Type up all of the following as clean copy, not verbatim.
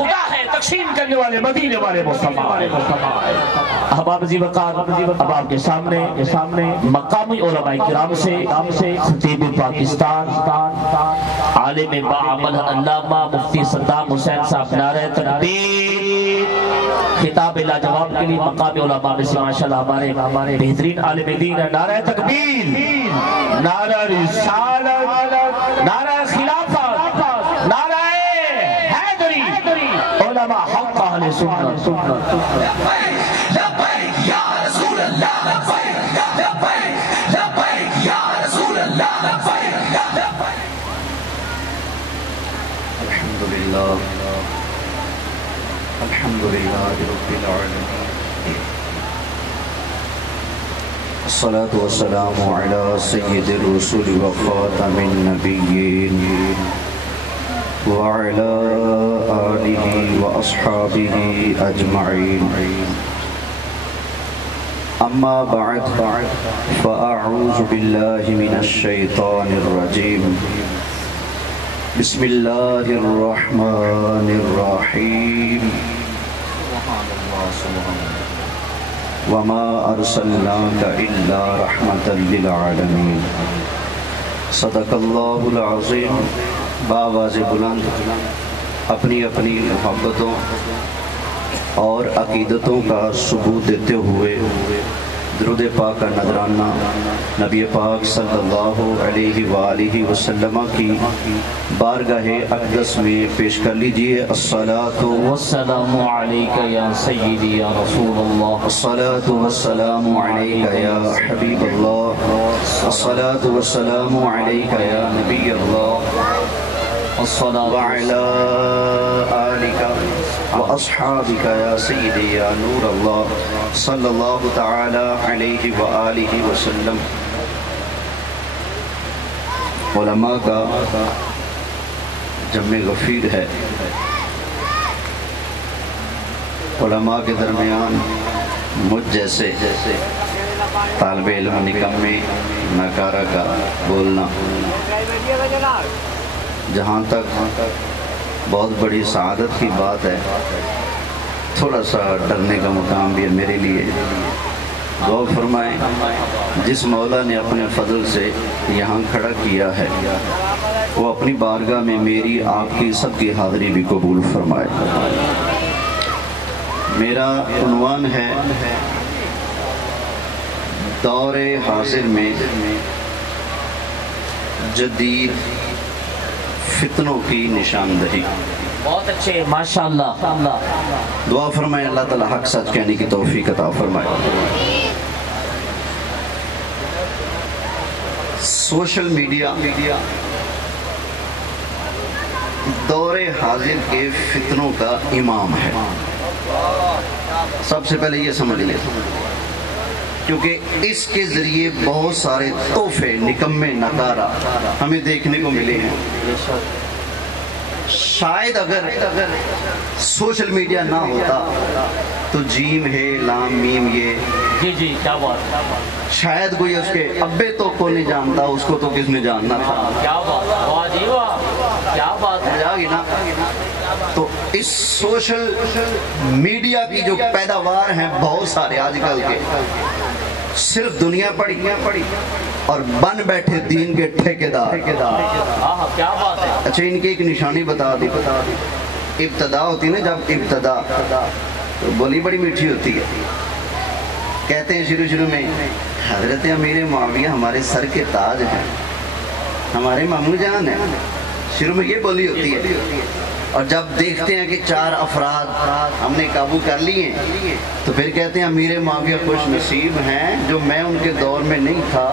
خدا ہے تقسیم کرنے والے مدینے والے مصطفیٰ۔ احباب عزیز وقار اب آپ کے سامنے مقامی علماء کرام سے خطیب پاکستان عالم باعمل علامہ مفتی صدام حسین صاحب نعرہ تکبیر خطاب لاجواب کے لیے مقامی علماء میں سے ماشاءاللہ ہمارے بہترین عالم دین ہے۔ نعرہ تکبیر، نعرہ رسالت، نعرہ خلافت، نعرہ حیدری، علماء حق اہل سنت۔ الحمدللہ رب العالمین، الصلاة والسلام علی سید الرسول وخاتم النبیین وعلی آلہ واصحابہ اجمعین، اما بعد فاعوذ باللہ من الشیطان الرجیم، بسم اللہ الرحمن الرحیم، وما ارسلناک الا رحمتا للعالمین۔ صدق اللہ العظیم۔ بآواز بلند اپنی محبتوں اور عقیدتوں کا ثبوت دیتے ہوئے درود پاک کا نذرانہ نبی پاک صلی اللہ علیہ وآلہ وسلم کی بارگاہ اقدس میں پیش کر لیجئے۔ الصلاۃ والسلام علیک یا سیدی یا رسول اللہ، الصلاۃ والسلام علیک یا حبیب اللہ، الصلاۃ والسلام علیک یا نبی اللہ، وعلی آلک واصحابک یا سیدی یا نور اللہ، صلی اللہ تعالی علیہ وآلہ وسلم۔ علماء کا جمع غفیر ہے۔ علماء کے درمیان مجھ جیسے طالب علم نکمے ناکارہ کا بولنا جہاں تک بہت بڑی سعادت کی بات ہے، تھوڑا سا ڈرنے کا مقام بھی ہے میرے لیے۔ دعا فرمائیں جس مولا نے اپنے فضل سے یہاں کھڑا کیا ہے وہ اپنی بارگاہ میں میری آپ کی سب کی حاضری بھی قبول فرمائے۔ میرا عنوان ہے دور حاضر میں جدید فتنوں کی نشاندہی۔ بہت اچھے ماشاءاللہ۔ دعا فرمائے اللہ تعالی حق سچ کہنے کی توفیق عطا فرمائے۔ سوشل میڈیا دور حاضر کے فتنوں کا امام ہے۔ سب سے پہلے یہ سمجھ لیں، کیونکہ اس کے ذریعے بہت سارے تحفے نکمے نکارہ ہمیں دیکھنے کو ملے ہیں۔ شاید اگر سوشل میڈیا نہ ہوتا تو جیم ہے لام میم یہ جی کیا بات، شاید کوئی اس کے ابے تو کو نہیں جانتا، اس کو تو کس نے جاننا تھا۔ کیا بات، واہ جی واہ، کیا بات ہے جاگی نا۔ تو اس سوشل میڈیا کی جو پیداوار ہیں بہت سارے آج کل کے، صرف دنیا پڑی اور بن بیٹھے دین کے ٹھیکیدار۔ کیا بات ہے۔ اچھا ان کی ایک نشانی بتا دی۔ ابتدا ہوتی نا، جب ابتدا تو بولی بڑی میٹھی ہوتی ہے۔ کہتے ہیں شروع میں حضرت امیر معاویہ ہمارے سر کے تاج ہیں، ہمارے ماموں جان ہیں، شروع میں یہ بولی ہوتی ہے۔ اور جب دیکھتے ہیں کہ 4 افراد ہم نے قابو کر لیے تو پھر کہتے ہیں امیر معاویہ خوش نصیب ہیں جو میں ان کے دور میں نہیں تھا،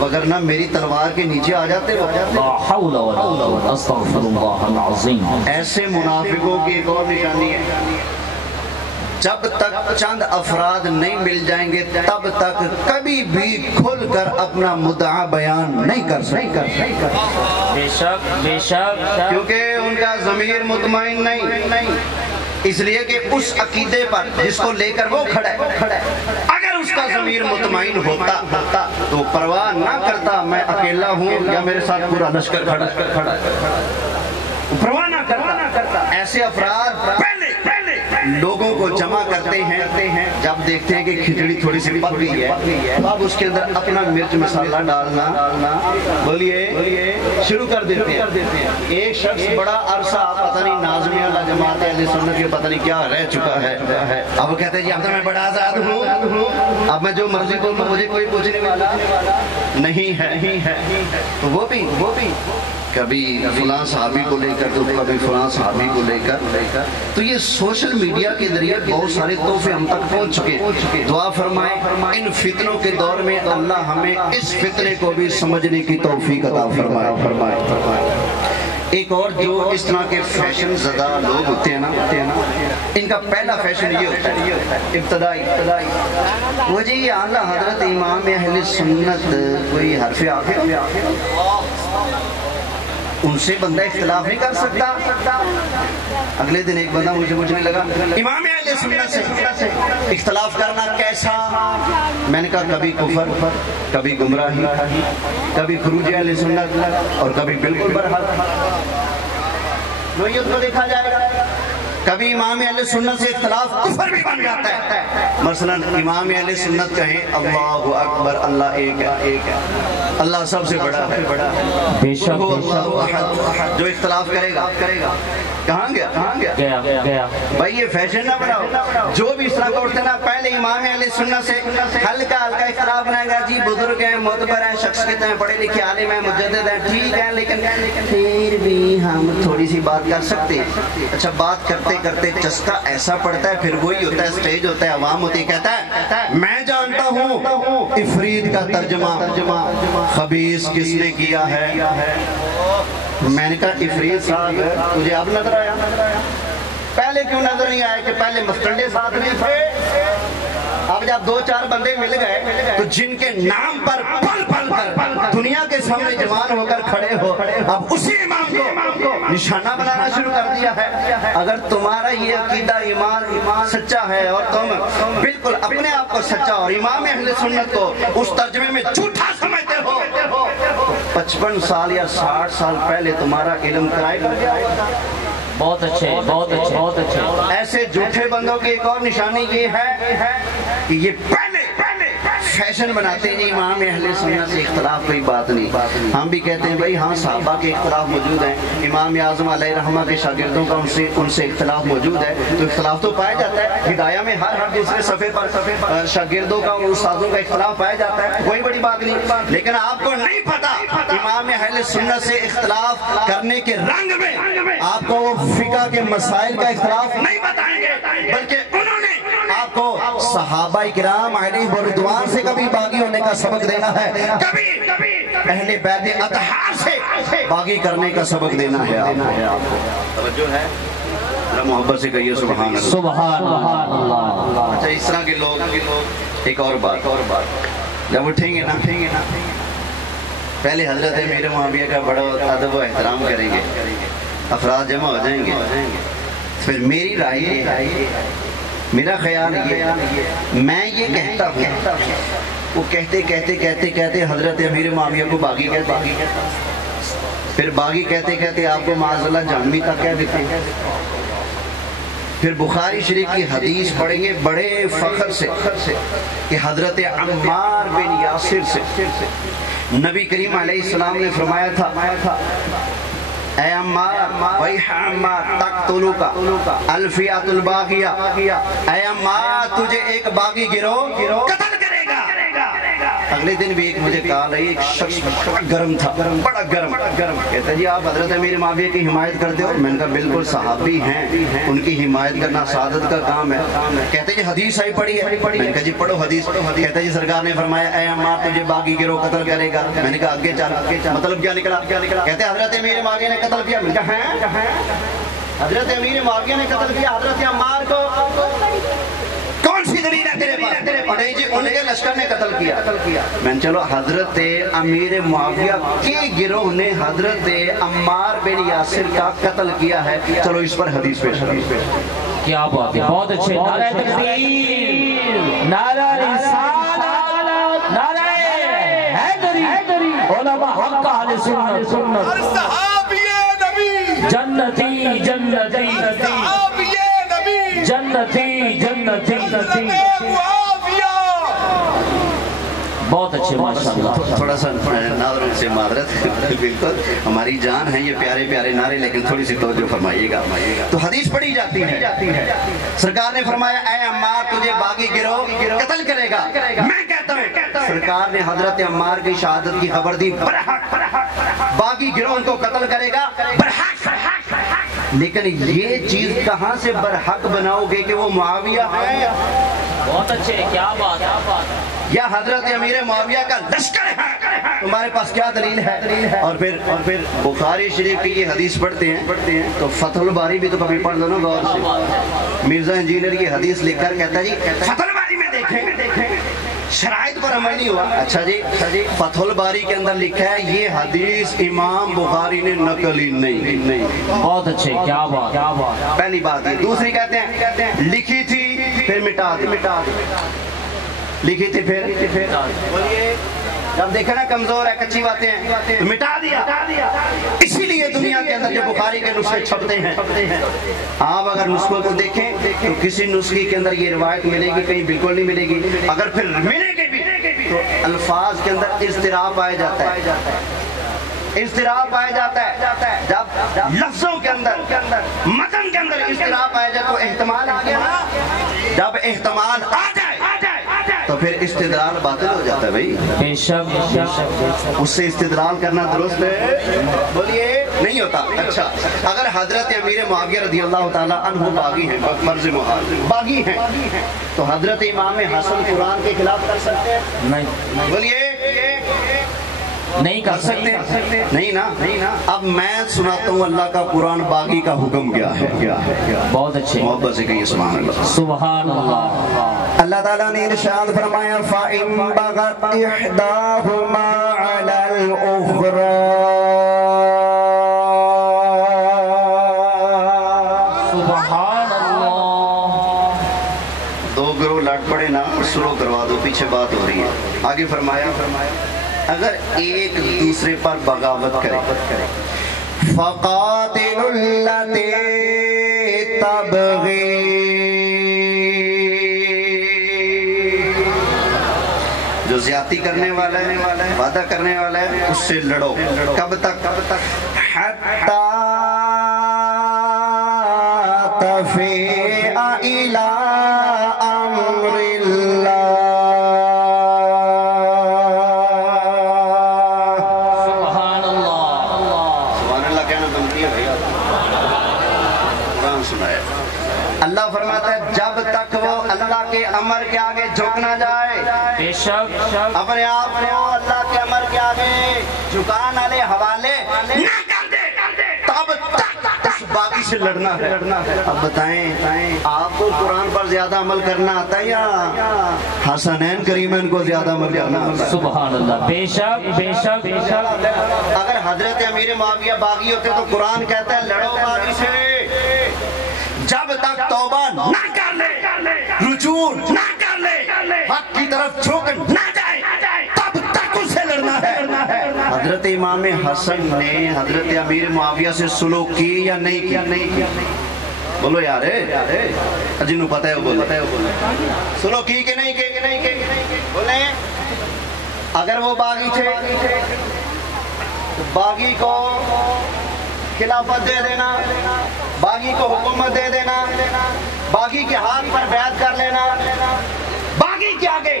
وگرنہ میری تلوار کے نیچے آ جاتے وہ۔ لا حول ولا قوة استغفر اللہ العظیم۔ ایسے منافقوں کی ایک اور نشانی ہے، جب تک چند افراد نہیں مل جائیں گے تب تک کبھی بھی کھل کر اپنا مدعا بیان نہیں کر سکتے۔ بے شک کیونکہ ان کا ضمیر مطمئن نہیں، اس لیے کہ اس عقیدے پر جس کو لے کر وہ کھڑا ہے، اگر اس کا ضمیر مطمئن ہوتا تو پرواہ نہ کرتا میں اکیلا ہوں یا میرے ساتھ پورا لشکر کھڑا ہے، پرواہ نہ کرتا۔ ایسے افراد लोगों को जमा करते हैं, जब देखते हैं कि खिचड़ी थोड़ी सी पक गई है, अब उसके अंदर अपना मिर्च मसाला डालना बोलिए शुरू कर देते हैं। एक शख्स बड़ा अरसा पता नहीं नाज़िमिया ला जमात अहले सुन्नत के पता नहीं क्या रह चुका है, अब वो कहते हैं जी अब तो मैं बड़ा आजाद हूँ, अब मैं जो मर्जी बोलूँ मुझे कोई पूछने वाला नहीं है। तो वो भी कभी फलां सहाबी को लेकर तो कभी फलां सहाबी को लेकर, तो ये सोशल मीडिया के जरिए बहुत सारे तोहफे हम तक पहुंच चुके। दुआ फरमाए इन फितनों के दौर में अल्लाह हमें इस फितने को भी समझने की तौफीक अता फरमाए। एक और जो इस तरह के फैशन ज़दा लोग होते हैं ना, इनका पहला फैशन ये होता है इब्तदाई, वो जी आला हजरत इमाम अहले सुन्नत कोई हरफ आखिर उनसे बंदा इख्तिलाफ नहीं कर सकता। अगले दिन एक बंदा मुझे पूछने लगा इमाम अहले सुन्नत से इख्तिलाफ करना कैसा? मैंने कहा कभी कुफर, कभी गुमराही, कभी खुरूज अहले सुन्नत और कभी बिल्कुल बरहक। नोयत को देखा जाएगा, कभी इमाम अहले सुन्नत से इख्तिलाफ कुफर भी बन जाता है। मसलन इमाम अहले सुन्नत कहें अल्लाहु अकबर, अल्लाह एक है, अल्लाह सबसे बड़ा है, बेशक जो इख्तिलाफ करेगा कहाँ गया भाई, ये फैशन ना बनाओ। जो भी इस तरह का उठते ना, पहले इमाम अहले सुन्नत से हल्का इख्तिलाफ बनाएगा, जी बुजुर्ग हैं, मोतबर हैं, शख्स कहते हैं, पढ़े लिखे आलिम हैं, मुजद्दिद हैं, ठीक है, लेकिन फिर भी हम थोड़ी सी बात कर सकते हैं। अच्छा, बात करते करते चस्का ऐसा पड़ता है, फिर वही होता है, स्टेज होता है, अवाम होती है, कहता है मैं जानता हूँ इफरीत का तर्जमा खबीस किसने किया है। मैंने कहा इफरीत साहब तुझे अब नजर आया, पहले क्यों नजर नहीं आया कि पहले मस्टंडे साथ नहीं थे? अब जब दो चार बंदे मिल गए तो जिनके नाम पर पल कर दुनिया के सामने जवान होकर खड़े हो, अब उसी इमाम को निशाना बनाना शुरू कर दिया है। अगर तुम्हारा ये अकीदा ईमान सच्चा है और तुम बिल्कुल अपने आप को सच्चा और इमाम अहले सुन्नत को उस तर्जमे में झूठा समझते हो, 55 साल या 60 साल पहले तुम्हारा इल्म कराए कर जाएगा। बहुत अच्छे। ऐसे झूठे बंदों की एक और निशानी ये है कि ये पहले फैशन बनाते हैं इमाम अहले सुन्नत से इख्तिलाफ कोई बात नहीं। हम भी कहते हैं भाई हाँ साहबा के इख्तिलाफ मौजूद हैं, इमाम आज़म अलैहिर्रहमा के शागिर्दों का उनसे इख्तिलाफ मौजूद है, तो इख्तिलाफ तो पाया जाता है। हिदाया में हर दूसरे सफ़े पर शागिर्दों का और उस्तादों का इख्तिलाफ पाया जाता है, कोई बड़ी बात नहीं। लेकिन आपको नहीं पता इमाम अहले सुन्नत से इख्तिलाफ करने के रंग में आपको फिक़ह के मसाइल का इख्तिलाफ नहीं बताएंगे, बल्कि उन्होंने आपको सहाबा किराम अलैहिम रिदवान से कभी बागी होने का सबक देना है, कभी अहले बैत अतहार से बागी करने का सबक देना है आपको। तवज्जो है, मोहब्बत से कहिए सुभान अल्लाह। अच्छा, इस तरह के लोग एक और बात जब उठेंगे ना पहले हजरत अमीर मुआविया का बड़ा अदब व एहतराम करेंगे, अफराद जमा हो जाएंगे, फिर मेरी राय मेरा ख्याल ये मैं ये कहता हूँ, वो कहते हजरत अमीर मुआविया को बागी कहते, फिर बागी कहते आपको माज़अल्लाह जानवी तक कह देते हैं। फिर बुखारी शरीफ की हदीस पढ़ेंगे बड़े फख्र से कि हजरत अम्मार बिन यासिर से नबी करीम अलैहिस्सलाम ने फरमाया था ऐ अम्मार तक़्तुलुका अल्फियातुल बागिया, ऐ अम्मार तुझे एक बागी गिरोह कत्ल करेगा। अगले दिन भी एक मुझे कॉल आई, एक शख्स बड़ा गर्म कहता जी आप हजरत अमीर मुआविया की हिमायत करते हो? मैंने कहा बिल्कुल, सहाबी हैं, उनकी हिमायत करना सादत का काम है। कहते जी हदीस आई पढ़ी है? मैंने कहा जी पढ़ो हदीस। कहते जी सरकार ने फरमाया ऐ अम्मार तुझे बागी गिरोह कत्ल करेगा। मैंने कहा आगे चल, मतलब क्या निकला? कहते हजरत अमीर मुआविया ने कत्ल किया। मैंने कहा है हजरत अमीर मुआविया ने कत्ल किया हजरत अम्मार को? कौन सी दलील है तेरे पास? नहीं जी उनके लश्कर ने कत्ल किया। मैंने चलो हजरत अमीर मुआविया के गिरोह ने हजरत अम्मार बिन यासिर का कत्ल किया है, चलो इस पर हदीस पेश। क्या बात है, बहुत अच्छे। नारे तकबीर, नारा रिसालत, नारे हैदरी, उलमा हक़ अहले सुन्नत, हर सहाबी नबी जन्नती जन्नती जन्नती बहुत अच्छे माशाअल्लाह। थोड़ा सा नाज़रीन से मादरत, बिल्कुल हमारी जान है ये प्यारे प्यारे नारे, लेकिन थोड़ी सी तवज्जो फरमाइएगा। तो हदीस पढ़ी जाती है, सरकार ने फरमाया ऐ अम्मार तुझे बागी गिरोह कत्ल करेगा। मैं कहता हूँ सरकार ने हजरत अम्मार की शहादत की खबर दी, बागी गिरोह उनको कत्ल करेगा बरहक। लेकिन ये चीज कहाँ से बरहक बनाओगे कि वो मुआविया है? बहुत अच्छे, क्या बात है। या हजरत अमीर मुआविया का लश्कर है, तुम्हारे पास क्या दलील है? और फिर बुखारी शरीफ की ये हदीस पढ़ते हैं तो फतहुल बारी भी तो कभी पढ़ लो ना गौर से। मिर्जा इंजीनियर की हदीस लिखकर कहता जी फतहुल बारी में देखें शराइत पर अमल नहीं हुआ। अच्छा जी फतहुल बारी के अंदर लिखा है ये हदीस इमाम बुखारी ने नकल ही नहीं। बहुत अच्छे, क्या बात। पहली बात है। दूसरी कहते हैं लिखी थी फिर मिटा दी, लिखी थी फिर बोलिए, जब देखा ना कमजोर है कच्ची बातें हैं तो मिटा दिया। इसीलिए दुनिया के अंदर जो बुखारी के नुस्खे छपते हैं, आप अगर नुस्खों को देखें तो किसी नुस्खे के अंदर ये रिवायत मिलेगी, कहीं बिल्कुल नहीं मिलेगी। अगर फिर मिलेगी भी तो अल्फाज के अंदर इज़्तिराब पाया जाता है, इज़्तिराब पाया जाता है। जब लफ्जों के अंदर मतन के अंदर इज़्तिराब पाया जाए तो एहतमाल आ गया ना। जब एहतमाल आ जाए तो फिर इस्तिदलाल बातिल हो जाता है भाई। बेशक उससे इस्तिदलाल करना दुरुस्त है? बोलिए नहीं होता। अच्छा अगर हजरत अमीर मुआविया रज़ियल्लाहु ताला अन्हु बागी हैं, मर्ज़ मुहाल बागी हैं, तो हजरत इमाम हसन कुरान के खिलाफ कर सकते हैं? नहीं। बोलिए नहीं कर सकते। नहीं ना। अब मैं सुनाता हूँ अल्लाह का कुरान बागी का हुक्म क्या है। बहुत अच्छे, मोहब्बत से कहिए सुभान अल्लाह। सुभान अल्लाह। अल्लाह ताला ने इरशाद फरमाया फ़इन बगत इहदाहुमा अलल उखरा, सुभान अल्लाह। दो गिरोह लड़ पड़े ना, शुरू करवा दो, पीछे बात हो रही है। आगे फरमाया अगर एक दूसरे पर बगावत करे फ़क़ातिलुल्लती तबग़ी, जो ज्यादती करने वाला है, वादा करने वाला है, उससे लड़ो। कब तक? हत्ता तफ़ीअ इला अम्रिल्लाह। सुभान अल्लाह कहना बनती है भैया, कुरान सुनाया। अल्लाह फरमाता है जब तक वो अल्लाह के अमर के आगे झुक ना जाए, बेशक अपने आप को अल्लाह के अमर के आगे झुकाने वाले हवाले ना कर दे, तब तक उस बागी से लड़ना है। अब बताएं आपको कुरान पर ज्यादा अमल करना आता है या हसनैन करीमैन को ज्यादा अमल करना आता है? सुभान अल्लाह। बेशक अगर हजरत अमीर मुआविया बागी होते तो कुरान कहता है लड़ो बागी से, जब तक तौबा ना कर ले, रुजू ना कर ले, हक की तरफ झुक ना जाए, तब तक उसे लड़ना है। हजरत इमाम हसन ने हजरत अमीर मुआविया से सुलूक की या नहीं की? बोलो यार, जिन्हों पता है वो बोलो। सुलूक की कि नहीं की? बोले अगर वो बागी थे तो बागी को खिलाफत दे देना, बागी को हुकूमत दे देना, बागी के हाथ पर बैत कर लेना, बागी के आगे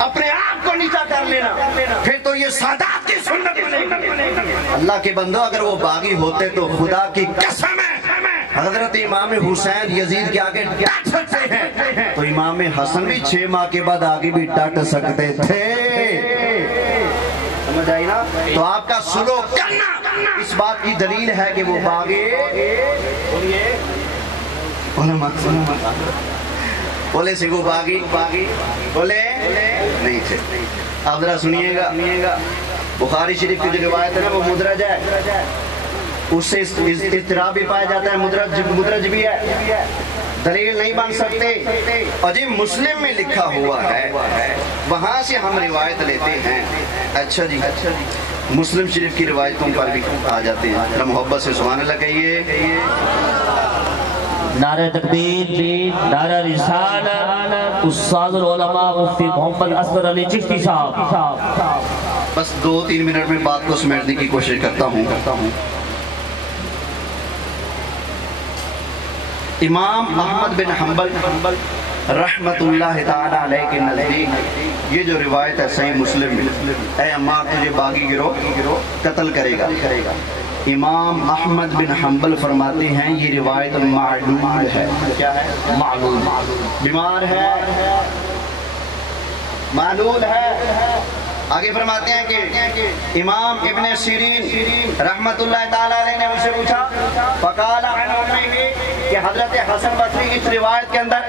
अपने आप को नीचा कर लेना, फिर तो ये सादात की सुन्नत बनेगी। अल्लाह के बंदो अगर वो बागी होते तो खुदा की कसम है हजरत इमाम हुसैन यजीद के आगे डट सकते हैं, तो इमाम हसन भी 6 माह के बाद आगे भी डट सकते थे। समझ आई ना? तो आपका सुलूक करना इस बात की दलील है कि वो बागी बोले से वो बागी बोले नहीं थे। अब जरा सुनिएगा, बुखारी शरीफ की जो रिवायत है ना वो मुदरज है, उससे इज़्तिराब भी पाया जाता है, मुदरज भी है, दलील नहीं बन सकते। और जी मुस्लिम में लिखा हुआ है, वहां से हम रिवायत लेते हैं। अच्छा जी मुस्लिम शरीफ की रिवायतों पर भी आ जाते हैं। मोहब्बत से सुभान अल्लाह कहिए। नारे तकबीर, नारा रिसालत, उस्ताद उलमा मुफ्ती मोहम्मद असगर अली चिश्ती साहब। बस 2-3 मिनट में बात को समेटने की कोशिश करता हूँ। इमाम अहमद बिन हंबल रहमतुल्लाह ताला अलैह के नज़दीक ये जो रिवायत है सही मुस्लिम में, ऐ अम्मार तुझे बागी गिरोह कत्ल करेगा, इमाम अहमद बिन हंबल फरमाते हैं ये रिवायत मालूल है। क्या है? मालूल, बीमार है, मालूल है। आगे फरमाते हैं कि इमाम इब्ने सीरीन रहमतुल्लाह ताला अलैह ने उनसे पूछा, फकाला कि हजरत हसन बसरी इस रिवायत के अंदर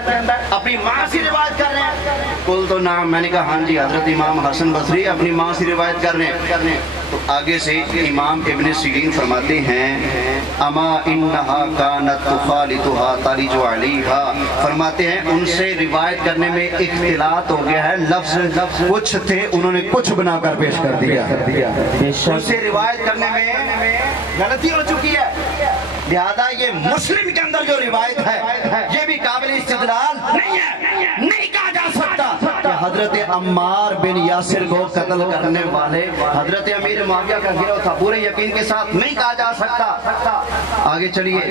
अपनी माँ से रिवायत कर रहे हैं? कुल तो नाम, मैंने कहा हाँ जी, हजरत इमाम हसन बसरी अपनी माँ से रिवायत कर रहे हैं। तो आगे से इमाम इब्ने सीरीन फरमाते हैं, अमा इन्नहा कानत तुखालितुहा तालिजु अलैहा, फरमाते हैं उनसे रिवायत करने में इख्तिलात हो गया है, लफ्ज कुछ थे उन्होंने कुछ बनाकर पेश कर दिया। उनसे रिवायत करने में गलती हो चुकी है, लिहाजा ये मुस्लिम के अंदर जो रिवायत है ये भी काबिल इस्तिदलाल नहीं है। नहीं कहा जा सकता कि हजरत अम्मार बिन यासिर को कत्ल करने वाले हजरत अमीर मुआविया का गिरोह था, पूरे यकीन के साथ नहीं कहा जा सकता। आगे चलिए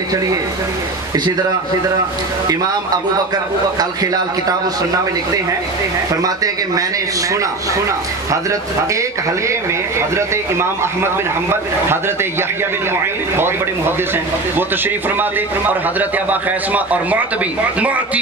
इसी तरह इमाम अबू बकर अल खिलाल किताब सुन्ना में लिखते हैं, फरमाते हैं कि मैंने सुना हजरत एक हल्के में हजरत इमाम अहमद बिन हंबल, हजरत यहया बिन मुईन बहुत बड़े मुहद्दिस हैं, वो तशरीफ फरमाते, और हजरत अबा खैसमा और मुअतबी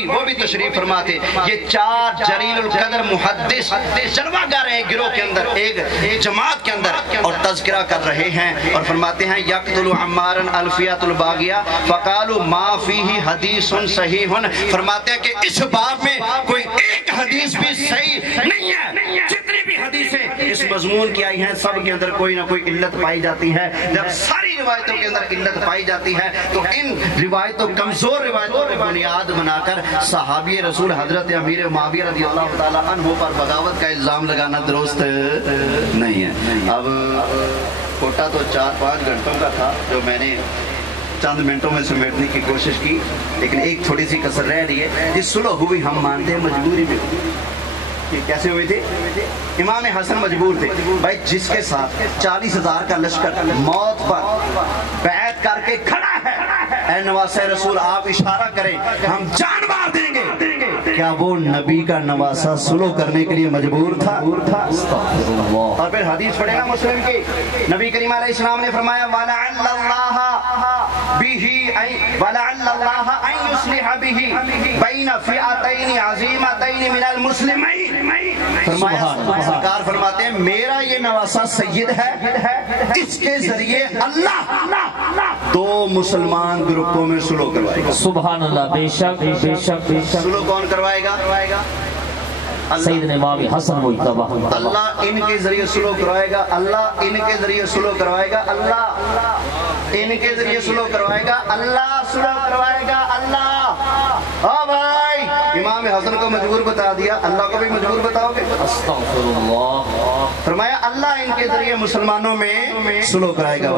वो भी तशरीफ फरमाते। ये 4 जलीलुल कदर मुहद्दिस जलवागर हैं गिरोह के अंदर, एक जमात के अंदर, और तज़किरा कर रहे हैं और फरमाते हैं यक़्तुलु अम्मारन अल्फियतुल बागिया फ़क़ालू मा फ़ीही हदीसुन सहीहुन, फरमाते हैं कि इस बाब में कोई एक हदीस भी सही नहीं है। जितनी भी हदीसें इस मज़मून की आई हैं सब के अंदर कोई ना कोई इल्लत पाई जाती है। जब सारी रिवायतों के अंदर इल्लत पाई जाती है तो इन रिवायतों, कमजोर रिवायतों को बुनियाद बनाकर सहाबी रसूल हजरत अमीर मुआविया रज़ियल्लाहु ताला अन्हु पर बगावत का इल्जाम लगाना दुरुस्त नहीं है। अब कोटा तो 4-5 घंटों का था जो मैंने चंद मिनटों में समेटने की कोशिश की, लेकिन एक थोड़ी सी कसर रह रही है। ये सुलह हुई हम मानते हैं मजबूरी में हुई। कैसे हुए थे? इमाम हसन मजबूर थे भाई, जिसके साथ 40,000 का लश्कर मौत पर बैत करके खड़ा है, ऐ नवासे रसूल आप इशारा करें हम जान मार देंगे, क्या वो नबी का नवासा सुलह करने के लिए मजबूर था? और फिर हदीस पढ़े ना मुस्लिम की, नबी करीम अलैहिस्सलाम ने फरमाया सरकार फरमाते हैं मेरा ये नवासा सैयद है, इसके जरिए अल्लाह 2 मुसलमान ग्रुपों में सुलह करवाएगा। सुभान अल्लाह, बेशक बेशक बेशक। सुलह कौन करवाएगा? सैयदना इमाम हसन मुज्तबा, अल्लाह इनके जरिए सुलह करवाएगा, अल्लाह इनके जरिए सुलह करवाएगा, अल्लाह इनके जरिए सुलह करवाएगा, अल्लाह सुलह करवाएगा, अल्लाह। हाँ भाई, इमाम हसन को मजबूर बता दिया, अल्लाह को भी मजबूर बताओगे? अस्तगफिरुल्लाह। फरमाया अल्लाह इनके जरिए मुसलमानों में सुलह कराएगा।